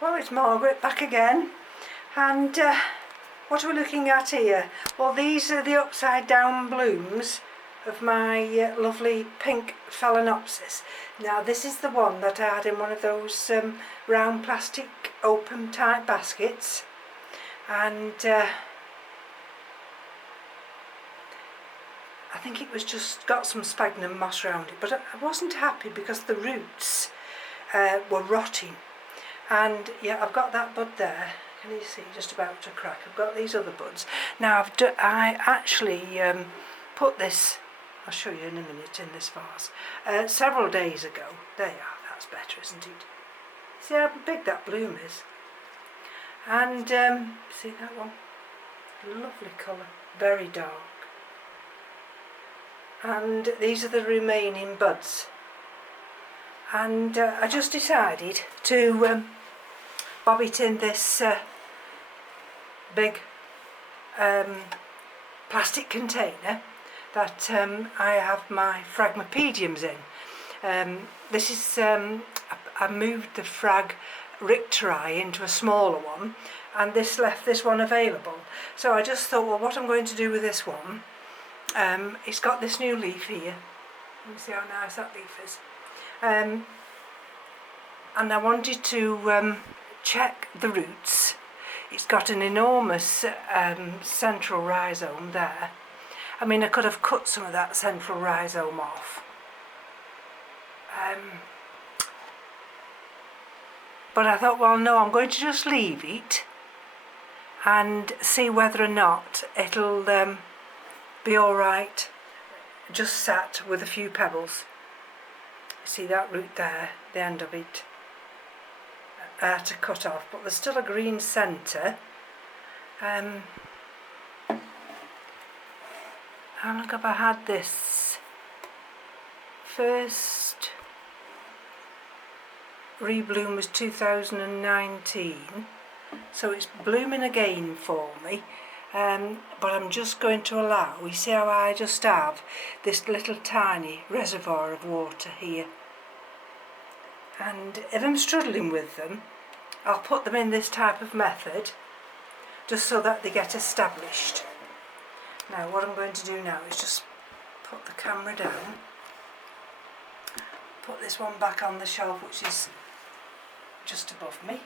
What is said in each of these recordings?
Well, it's Margaret back again, and what are we looking at here? Well, these are the upside down blooms of my lovely pink Phalaenopsis. Now this is the one that I had in one of those round plastic open type baskets, and I think it was just got some sphagnum moss around it, but I wasn't happy because the roots were rotting. And yeah, I've got that bud there. Can you see? Just about to crack. I've got these other buds. Now I actually put this, I'll show you in a minute, in this vase, several days ago. There you are, that's better, isn't it? See how big that bloom is? And see that one? Lovely colour, very dark. And these are the remaining buds. And I just decided to bob it in this big plastic container that I have my Phragmipediums in. This is, I moved the Phrag Richteri into a smaller one, and this left this one available. So I just thought, well, what I'm going to do with this one, it's got this new leaf here. Let me see how nice that leaf is. And I wanted to check the roots. It's got an enormous central rhizome there. I mean, I could have cut some of that central rhizome off. But I thought, well, no, I'm going to just leave it and see whether or not it'll be alright just sat with a few pebbles. See that root there, the end of it, to cut off, but there's still a green centre. How long have I had this? First rebloom was 2019, so it's blooming again for me. But I'm just going to allow, you see how I just have this little tiny reservoir of water here, and if I'm struggling with them, I'll put them in this type of method just so that they get established. Now what I'm going to do now is just put the camera down, put this one back on the shelf which is just above me,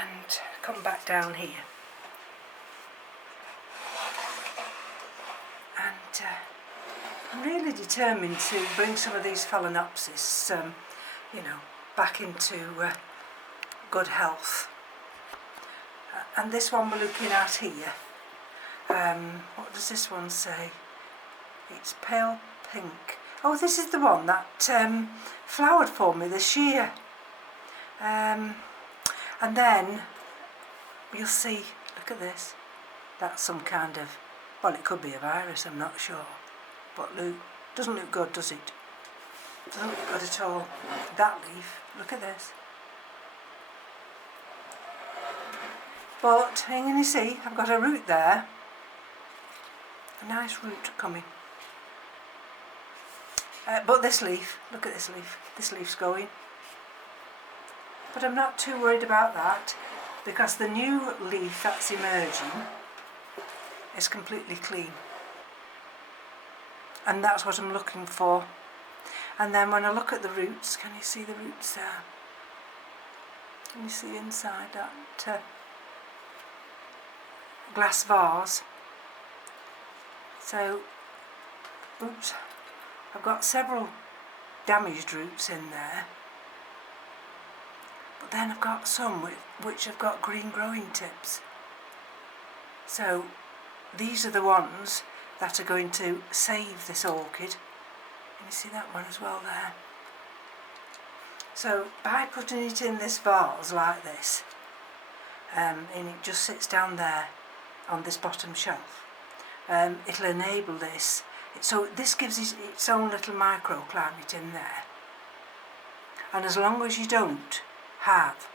and come back down here. And I'm really determined to bring some of these Phalaenopsis, you know, back into good health. And this one we're looking at here, what does this one say? It's pale pink. Oh, this is the one that flowered for me this year. And then you'll see, look at this, that's some kind of, well, it could be a virus, I'm not sure, but look, doesn't look good, does it? Doesn't look good at all. That leaf, look at this. But, can you see, I've got a root there, a nice root coming. But this leaf, look at this leaf's going. But I'm not too worried about that, because the new leaf that's emerging is completely clean. And that's what I'm looking for. And then when I look at the roots, can you see the roots there? Can you see inside that glass vase? So, oops, I've got several damaged roots in there. But then I've got some which have got green growing tips. So these are the ones that are going to save this orchid. Can you see that one as well there? So by putting it in this vase like this, and it just sits down there on this bottom shelf, it'll enable this. So this gives it its own little microclimate in there. And as long as you don't have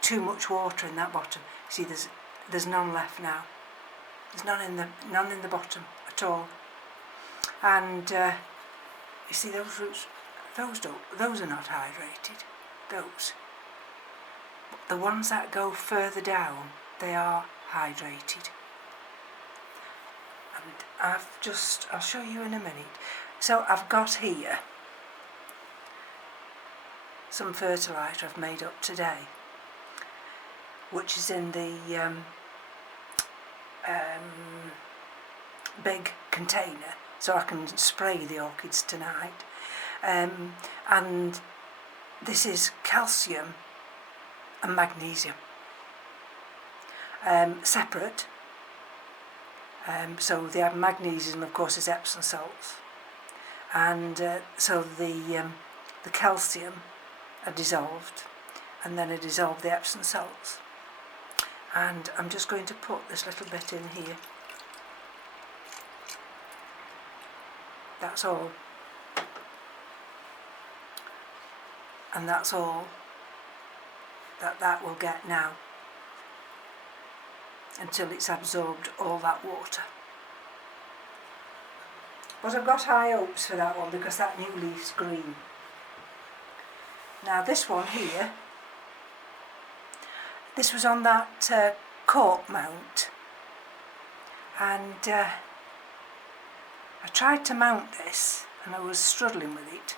too much water in that bottom, see there's none left now. There's none in the bottom at all. And you see those roots those are not hydrated, those. The ones that go further down, they are hydrated. And I'll show you in a minute. So I've got here some fertiliser I've made up today, which is in the big container, so I can spray the orchids tonight. And this is calcium and magnesium, separate. So they have magnesium, of course, is Epsom salts, and so the calcium are dissolved, and then I dissolve the Epsom salts. And I'm just going to put this little bit in here. That's all. And that's all that will get now, until it's absorbed all that water. But I've got high hopes for that one, because that new leaf's green. Now this one here, this was on that cork mount, and I tried to mount this and I was struggling with it.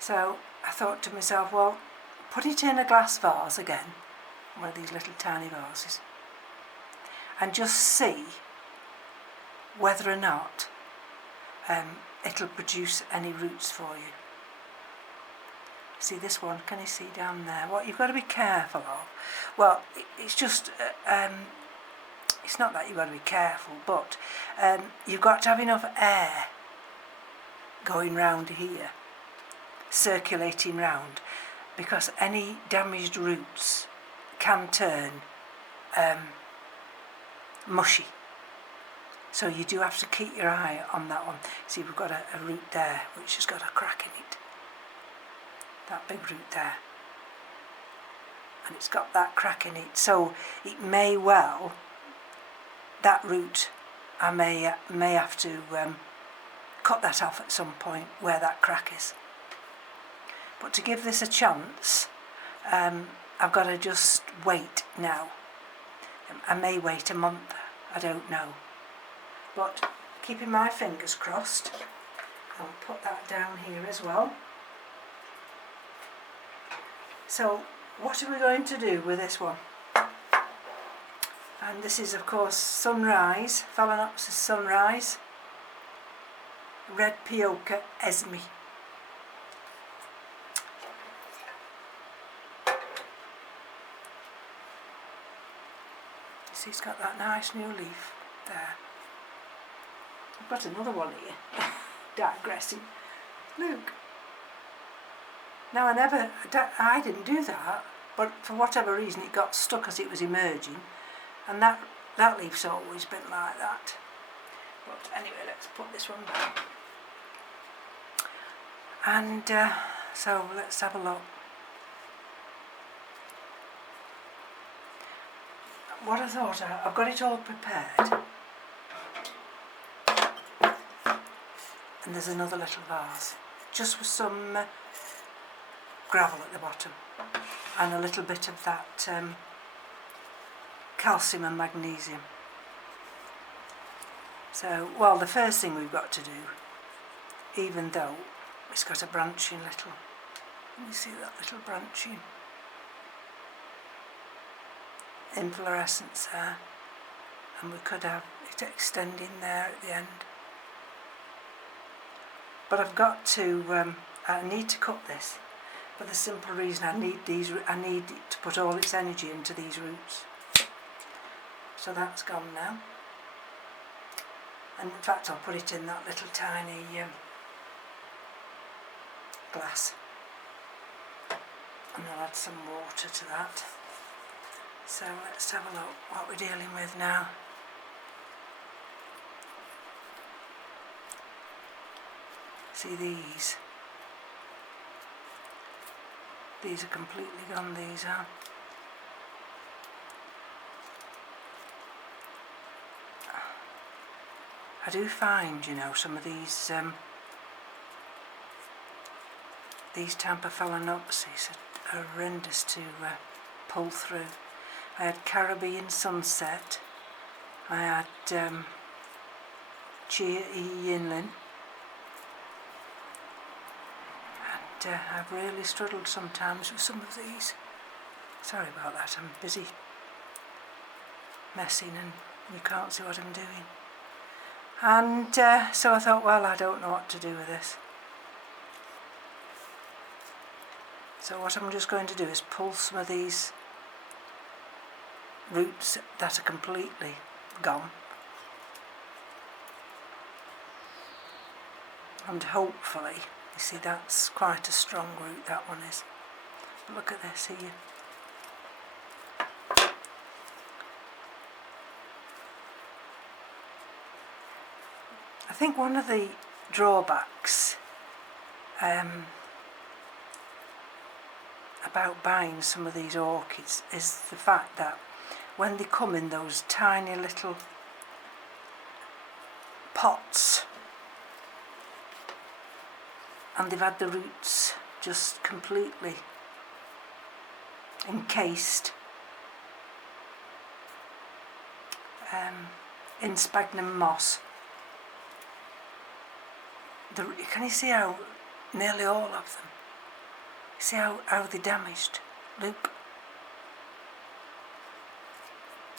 So I thought to myself, well, put it in a glass vase again, one of these little tiny vases, and just see whether or not it'll produce any roots for you. See this one, can you see down there? What you've got to be careful of, well, it's just, it's not that you've got to be careful, but you've got to have enough air going round here, circulating round, because any damaged roots can turn mushy. So you do have to keep your eye on that one. See, we've got a root there which has got a crack in it. That big root there. And it's got that crack in it. So it may well, that root, I may have to cut that off at some point where that crack is. But to give this a chance, I've got to just wait now. I may wait a month, I don't know. But keeping my fingers crossed, I'll put that down here as well. So what are we going to do with this one? And this is, of course, Sunrise, Phalaenopsis Sunrise, Red Peoker Esmee. See, it's got that nice new leaf there. I've got another one here, digressing. Look. Now I didn't do that, but for whatever reason it got stuck as it was emerging, and that leaf's always been like that. But anyway, let's put this one back. And so let's have a look. What I thought, I've got it all prepared. And there's another little vase, just with some gravel at the bottom, and a little bit of that calcium and magnesium. So, well, the first thing we've got to do, even though it's got a branching little, you see that little branching inflorescence there, and we could have it extending there at the end. But I've got to, I need to cut this for the simple reason I need it to put all its energy into these roots. So that's gone now. And in fact I'll put it in that little tiny glass. And I'll add some water to that. So let's have a look what we're dealing with now. See these? These are completely gone, these are. I do find, you know, some of these these Tampa Phalaenopsis are horrendous to pull through. I had Caribbean Sunset, I had Chia E. Yinlin, and I've really struggled sometimes with some of these. Sorry about that, I'm busy messing and you can't see what I'm doing. And so I thought, well, I don't know what to do with this. So what I'm just going to do is pull some of these roots that are completely gone, and hopefully, you see that's quite a strong root, that one is. Look at this here. I think one of the drawbacks about buying some of these orchids is the fact that when they come in those tiny little pots and they've had the roots just completely encased in sphagnum moss. Can you see how nearly all of them, see how they're damaged? Look.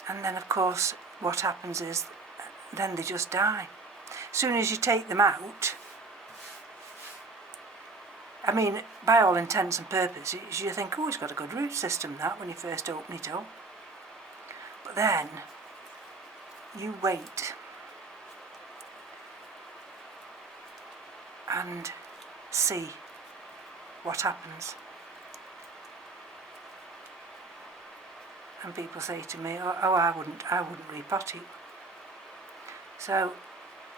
And then of course what happens is then they just die. As soon as you take them out, I mean, by all intents and purposes, you think, oh, it's got a good root system, that, when you first open it up. But then you wait and see what happens. And people say to me, oh, I wouldn't repot it. So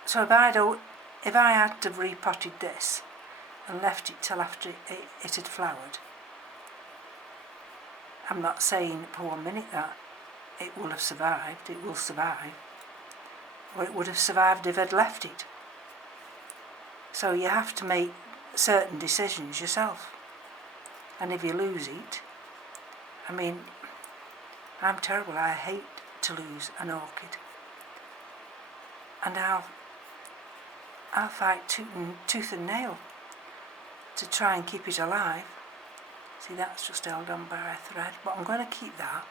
if I had to have repotted this and left it till after it had flowered, I'm not saying for 1 minute that it will have survived, it will survive, or it would have survived if I'd left it. So you have to make certain decisions yourself. And if you lose it, I mean, I'm terrible, I hate to lose an orchid. And I'll fight tooth and nail to try and keep it alive. See, that's just held on by a thread, but I'm going to keep that.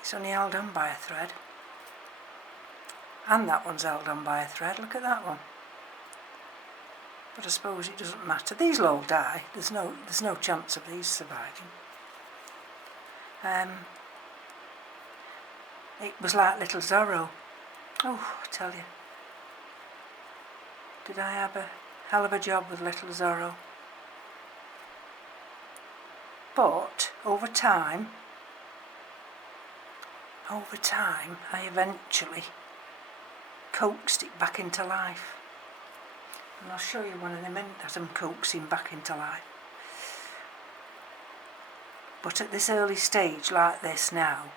It's only held on by a thread. And that one's held on by a thread, look at that one. But I suppose it doesn't matter. These will all die. There's no chance of these surviving. It was like little Zorro. Oh, I tell you. Did I have a hell of a job with little Zorro? But over time, I eventually coaxed it back into life. And I'll show you one in a minute that I'm coaxing back into life. But at this early stage like this now,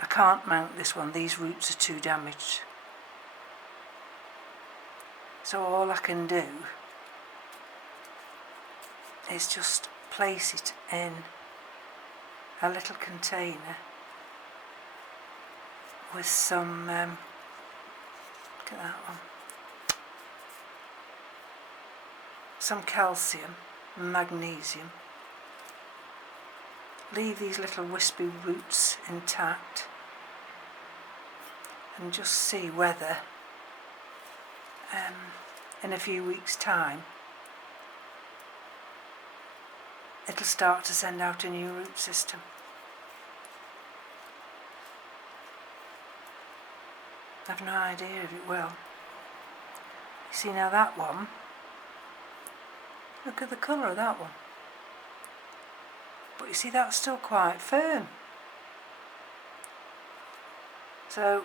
I can't mount this one, these roots are too damaged. So all I can do is just place it in a little container with some, look at that one, some calcium, magnesium. Leave these little wispy roots intact and just see whether in a few weeks' time it'll start to send out a new root system. I've no idea if it will. You see now that one, look at the colour of that one. But you see that's still quite firm. So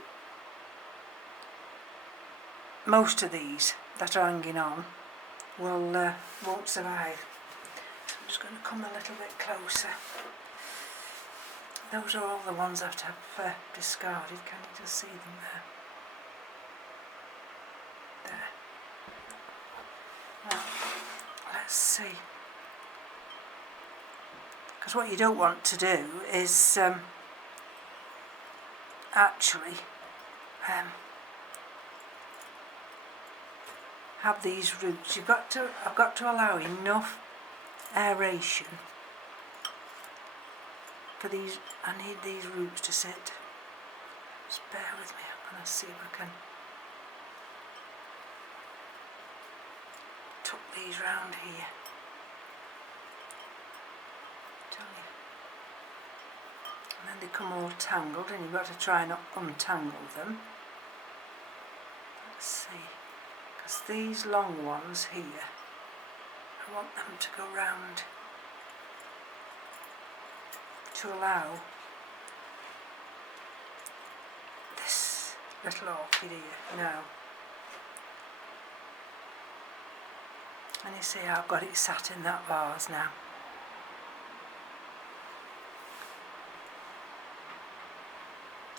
most of these that are hanging on won't survive. So I'm just going to come a little bit closer. Those are all the ones that I've discarded. Can you just see them there? There. Now, let's Let's see. Because what you don't want to do is actually have these roots. I've got to allow enough aeration for these. I need these roots to sit. Just bear with me. I'm going to see if I can tuck these round here. Tell you. And then they come all tangled, and you've got to try not untangle them. Let's see. Because these long ones here, I want them to go round to allow this little orchid here now. And you see how I've got it sat in that vase now.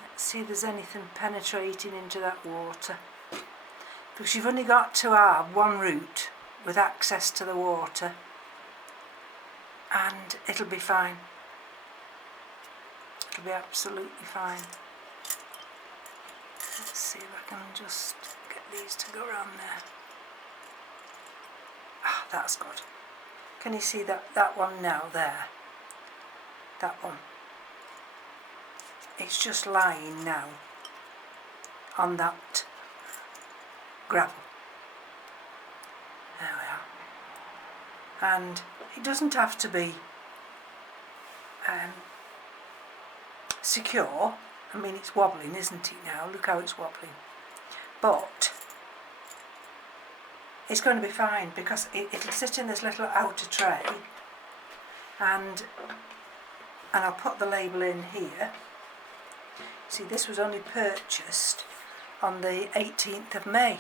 Let's see if there's anything penetrating into that water. Because you've only got to have one root with access to the water and it'll be fine. It'll be absolutely fine. Let's see if I can just get these to go around there. Ah, that's good. Can you see that one now there? That one. It's just lying now on that gravel. There we are. And it doesn't have to be secure. I mean, it's wobbling, isn't it now? Look how it's wobbling. But it's going to be fine because it'll sit in this little outer tray, and I'll put the label in here. See, this was only purchased on the 18th of May.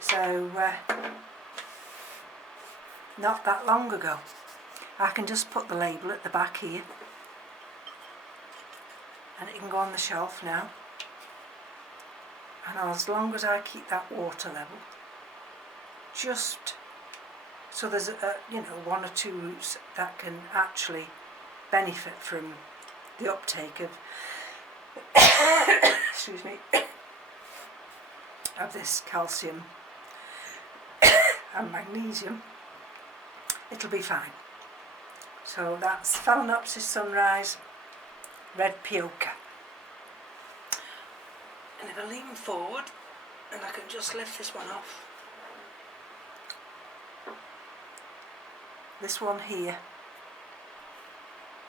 So, not that long ago. I can just put the label at the back here and it can go on the shelf now. And as long as I keep that water level, just so there's one or two roots that can actually benefit from the uptake of excuse me, of this calcium and magnesium, it'll be fine. So that's Phalaenopsis Sunrise Red Peoker. And if I lean forward and I can just lift this one off, this one here,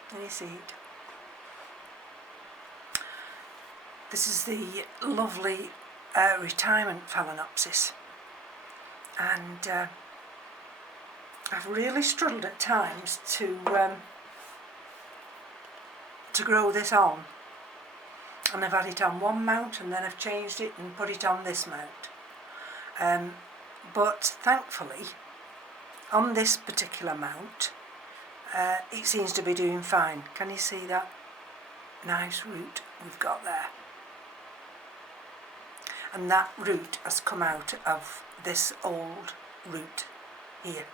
can you see it? This is the lovely retirement Phalaenopsis, and I've really struggled at times to grow this on, and I've had it on one mount and then I've changed it and put it on this mount, but thankfully on this particular mount it seems to be doing fine. Can you see that nice root we've got there? And that root has come out of this old root here.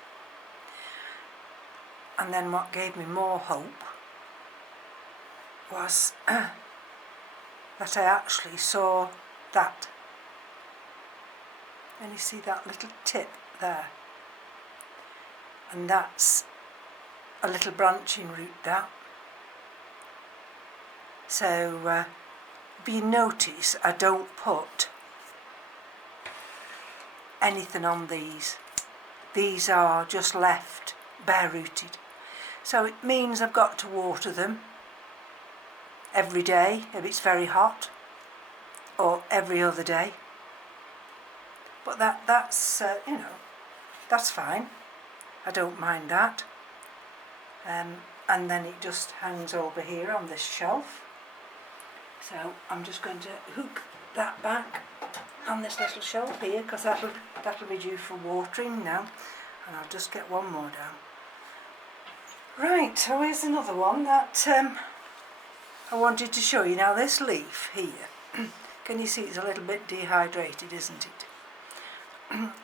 And then what gave me more hope was that I actually saw that. And you see that little tip there? And that's a little branching root, that. So if you notice, I don't put anything on these. These are just left bare rooted. So it means I've got to water them every day if it's very hot, or every other day. But that's that's fine. I don't mind that. And then it just hangs over here on this shelf. So I'm just going to hook that back on this little shelf here, because that'll be due for watering now, and I'll just get one more down. Right, so here's another one that I wanted to show you. Now this leaf here, can you see it's a little bit dehydrated, isn't it?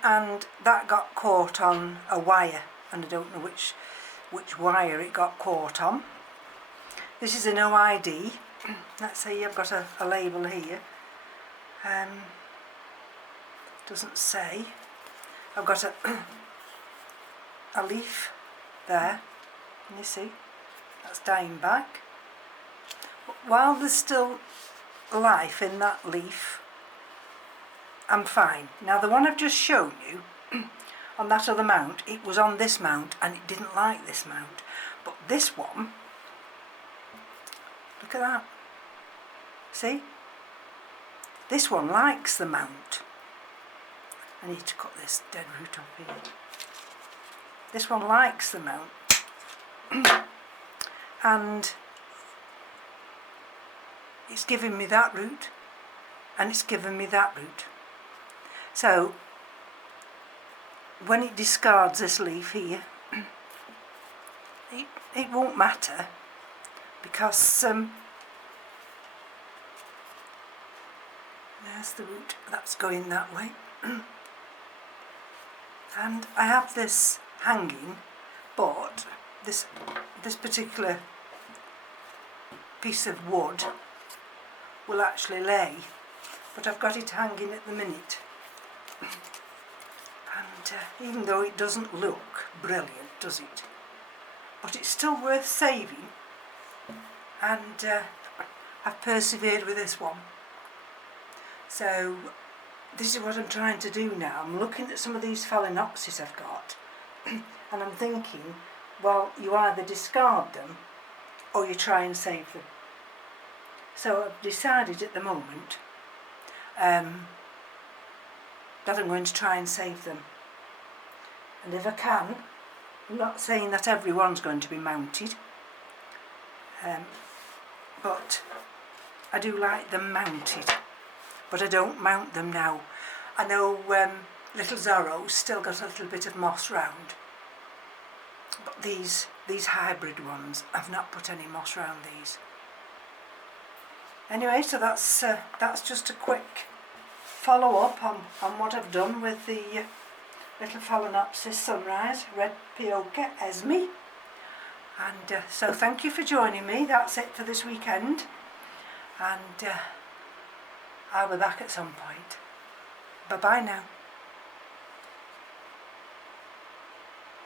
and that got caught on a wire, and I don't know which wire it got caught on. This is an OID. Let's see, I've got a label here. Doesn't say. I've got a leaf there. Can you see? That's dying back. But while there's still life in that leaf, I'm fine. Now the one I've just shown you on that other mount, it was on this mount and it didn't like this mount. But this one, look at that. See? This one likes the mount. I need to cut this dead root off here. This one likes the mount. And it's giving me that root and it's giving me that root. So when it discards this leaf here, it won't matter, because there's the root that's going that way. And I have this hanging, but this particular piece of wood will actually lay, but I've got it hanging at the minute. And even though it doesn't look brilliant, does it? But it's still worth saving, and I've persevered with this one. So this is what I'm trying to do now. I'm looking at some of these Phalaenopsis I've got and I'm thinking, well, you either discard them or you try and save them. So I've decided at the moment that I'm going to try and save them. And if I can, I'm not saying that everyone's going to be mounted, but I do like them mounted, but I don't mount them now. I know little Lazaro's still got a little bit of moss round, but these hybrid ones, I've not put any moss round these. Anyway, so that's just a quick follow-up on what I've done with the little Phalaenopsis Sunrise, red Peoker, Esmee. And so thank you for joining me. That's it for this weekend, and I'll be back at some point. Bye bye now.